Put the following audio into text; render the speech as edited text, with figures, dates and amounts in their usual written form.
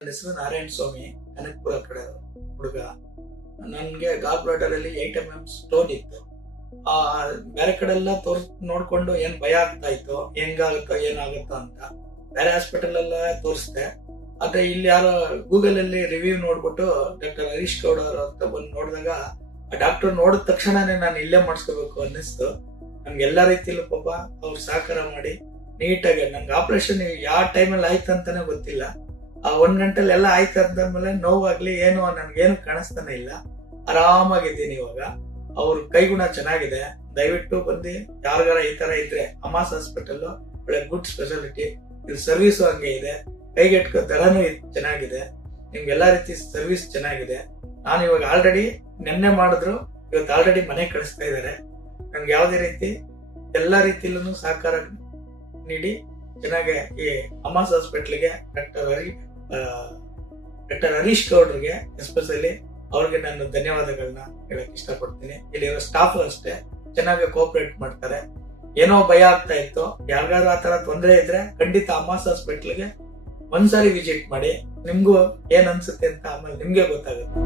ನನ್ನ ಹೆಸರು ನಾರಾಯಣ ಸ್ವಾಮಿ, ಕನಕಪುರ ಕಡೆ ಹುಡುಗ. ನನ್ಗೆ ಗಾಲ್ ಬ್ಲಾಡರ್ ಅಲ್ಲಿ 8 mm ಸ್ಟೋನ್ ಇತ್ತು. ಆ ಬೇರೆ ಕಡೆ ಎಲ್ಲ ನೋಡ್ಕೊಂಡು ಏನ್ ಭಯ ಆಗ್ತಾ ಇತ್ತು, ಹೆಂಗಾಗುತ್ತೋ ಏನಾಗುತ್ತೋ ಅಂತ ಬೇರೆ ಹಾಸ್ಪಿಟಲ್ ಎಲ್ಲ ತೋರಿಸ್ದೆ. ಆದ್ರೆ ಇಲ್ಲಿ ಯಾರೋ ಗೂಗಲ್ ಅಲ್ಲಿ ರಿವ್ಯೂ ನೋಡ್ಬಿಟ್ಟು ಡಾಕ್ಟರ್ ಹರೀಶ್ ಗೌಡ ಅಂತ ಬಂದು ನೋಡಿದಾಗ ಆ ಡಾಕ್ಟರ್ ನೋಡಿದ ತಕ್ಷಣನೇ ನಾನು ಇಲ್ಲೇ ಮಾಡಿಸ್ಕೋಬೇಕು ಅನ್ನಿಸ್ತು. ನಮ್ಗೆ ಎಲ್ಲಾ ರೀತಿಯಲ್ಲೂ ಪಾಪ ಅವ್ರು ಸಹಕಾರ ಮಾಡಿ ನೀಟಾಗಿ ನನ್ಗೆ ಆಪರೇಷನ್ ಯಾವ ಟೈಮಲ್ಲಿ ಆಯ್ತು ಅಂತಾನೆ ಗೊತ್ತಿಲ್ಲ. ಆ 1 ಗಂಟೆಲಿ ಎಲ್ಲ ಆಯ್ತು ಅಂದ್ಮೇಲೆ ನೋವಾಗ್ಲಿ ಏನು ನನ್ಗೇನು ಕಾಣಿಸ್ತಾನೆ ಇಲ್ಲ, ಆರಾಮಾಗಿದ್ದೀನಿ ಇವಾಗ. ಅವ್ರ ಕೈಗುಣ ಚೆನ್ನಾಗಿದೆ. ದಯವಿಟ್ಟು ಬಂದು ಯಾರಿಗಾರ ಈ ತರ ಇದ್ರೆ ಅಮಾಸ್ ಹಾಸ್ಪಿಟಲ್ ಒಳ್ಳೆ ಗುಡ್ ಸ್ಪೆಷಾಲಿಟಿ, ಇಲ್ಲಿ ಸರ್ವಿಸ್ ಹಂಗೆ ಇದೆ, ಕೈಗೆಟ್ಕೋ ದರನೂ ಚೆನ್ನಾಗಿದೆ, ನಿಮ್ಗೆ ಎಲ್ಲಾ ರೀತಿ ಸರ್ವಿಸ್ ಚೆನ್ನಾಗಿದೆ. ನಾನು ಇವಾಗ ಆಲ್ರೆಡಿ ನೆನ್ನೆ ಮಾಡಿದ್ರು, ಇವತ್ತು ಆಲ್ರೆಡಿ ಮನೆ ಕಳಿಸ್ತಾ ಇದ್ದಾರೆ. ನನ್ಗೆ ಯಾವುದೇ ರೀತಿ ಎಲ್ಲಾ ರೀತಿಯಲ್ಲೂ ಸಹಕಾರ ನೀಡಿ ಚೆನ್ನಾಗಿ ಈ ಅಮಾಸ್ ಹಾಸ್ಪಿಟ್ಲಿಗೆ ಡಾಕ್ಟರ್ ಹರೀಶ್ ಗೌಡ್ರಿಗೆ ಎಸ್ಪೆಷಲಿ ಅವ್ರಿಗೆ ನಾನು ಧನ್ಯವಾದಗಳನ್ನ ಹೇಳಕ್ ಇಷ್ಟಪಡ್ತೀನಿ. ಇಲ್ಲಿರೋ ಸ್ಟಾಫ್ ಅಷ್ಟೇ ಚೆನ್ನಾಗಿ ಕೋಆಪರೇಟ್ ಮಾಡ್ತಾರೆ. ಏನೋ ಭಯ ಆಗ್ತಾ ಇತ್ತು, ಯಾರಿಗಾದ್ರೂ ಆತರ ತೊಂದರೆ ಇದ್ರೆ ಖಂಡಿತ ಅಮಾಸ್ ಹಾಸ್ಪಿಟ್ಲಿಗೆ ಒಂದ್ಸಾರಿ ವಿಸಿಟ್ ಮಾಡಿ. ನಿಮ್ಗೂ ಏನ್ ಅನ್ಸುತ್ತೆ ಅಂತ ಆಮೇಲೆ ನಿಮ್ಗೆ ಗೊತ್ತಾಗುತ್ತೆ.